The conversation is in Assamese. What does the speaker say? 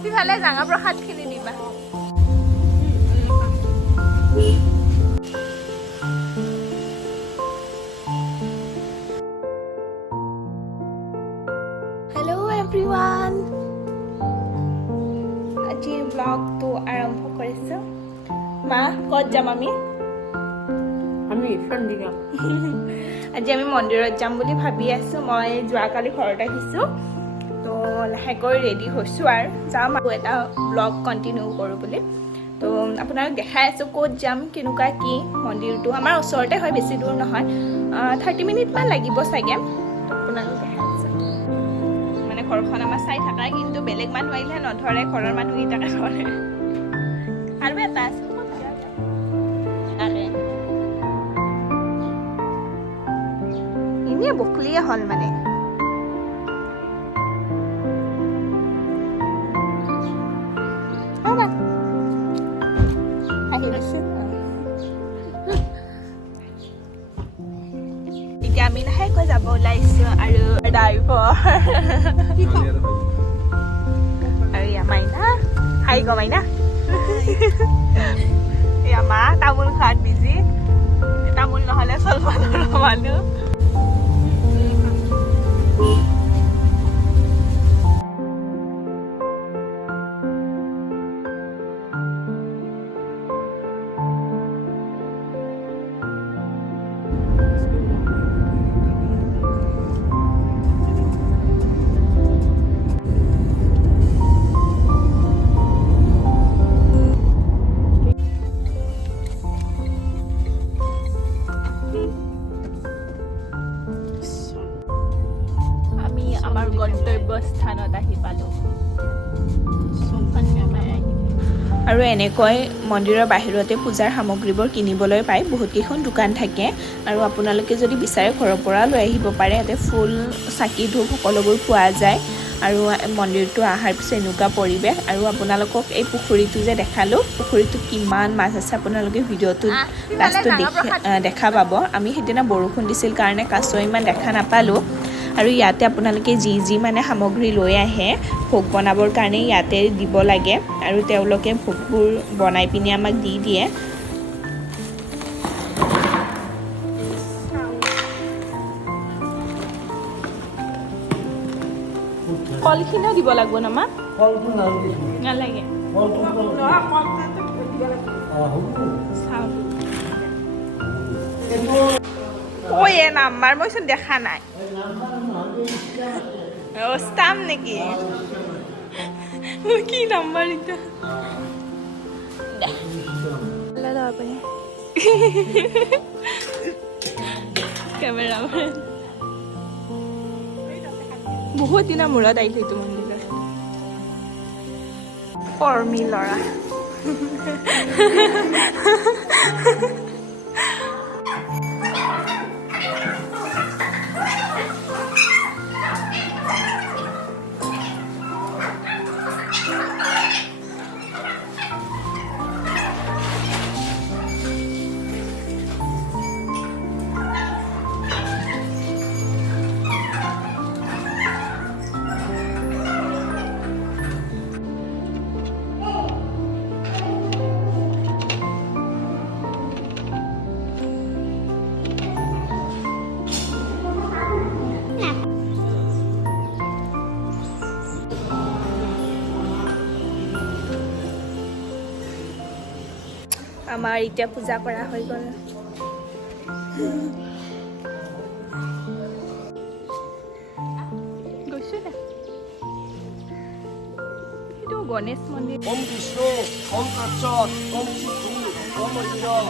সিফালে জাঙা প্ৰসাদখিনি দিবা হেল্ল' এভৰিৱান আজি ব্লগটো আৰম্ভ কৰিছোঁ মা ক'ত যাম আমি আজি আমি মন্দিৰত যাম বুলি ভাবি আছোঁ মই যোৱাকালি ঘৰত আহিছোঁ তো লাহেকৈ ৰেডি হৈছোঁ আৰু যাম আৰু এটা ব্লগ কণ্টিনিউ কৰোঁ বুলি তো আপোনাক দেখাই আছোঁ ক'ত যাম কেনেকুৱা কি মন্দিৰটো আমাৰ ওচৰতে হয় বেছি দূৰ নহয় 30 মিনিটমান লাগিব চাগে তো আপোনালোক দেখাই আছোঁ মানে ঘৰখন আমাৰ চাই থাকাই কিন্তু বেলেগ মানুহ আহিলে নধৰে ঘৰৰ মানুহকেইটাকে ধৰে আৰু এটা আছে এনেই বখলিয়ে হ'ল মানে এতিয়া আমি লাহেকৈ যাব ওলাইছোঁ আৰু ড্ৰাইভাৰ আৰু ইয়া মাইনা হাই গ মাইনা ইয়া মা তামোল খোৱাত বিজি তামোল নহ'লে চলব নোৱাৰো মানুহ আমাৰ গন্তব্যস্থানত আহি পালোঁ আৰু এনেকৈ মন্দিৰৰ বাহিৰতে পূজাৰ সামগ্ৰীবোৰ কিনিবলৈ পায় বহুতকেইখন দোকান থাকে আৰু আপোনালোকে যদি বিচাৰে ঘৰৰ পৰা লৈ আহিব পাৰে ইয়াতে ফুল চাকি ধূপ সকলোবোৰ পোৱা যায় আৰু মন্দিৰটো অহাৰ পিছত এনেকুৱা পৰিৱেশ আৰু আপোনালোকক এই পুখুৰীটো যে দেখালোঁ পুখুৰীটোত কিমান মাছ আছে আপোনালোকে ভিডিঅ'টোত লাষ্টত দেখা পাব আমি সেইদিনা বৰষুণ দিছিল কাৰণে কাছ ইমান দেখা নাপালোঁ আৰু ইয়াতে আপোনালোকে যি মানে সামগ্ৰী লৈ আহে ভোগ বনাবৰ কাৰণে ইয়াতে দিব লাগে আৰু তেওঁলোকে ভোগবোৰ বনাই পিনি আমাক দি দিয়ে কলখিনিও দিব লাগিব ন মা নালাগে ঐ এ নাম্বাৰ মইচোন দেখা নাই স্টাম্প নেকি কি নাম্বাৰ এটা কেমেৰামেন বহুত দিনৰ মূৰত আহিলে এইটো মন্দিৰত কৰ্মী ল'ৰা আমাৰ এতিয়া পূজা কৰা হৈ গ'ল গৈছো না এইটো গণেশ মন্দিৰ ওম কৃষ্ণ ওম কাছত ওম শিৱ ওম মন্দিৰ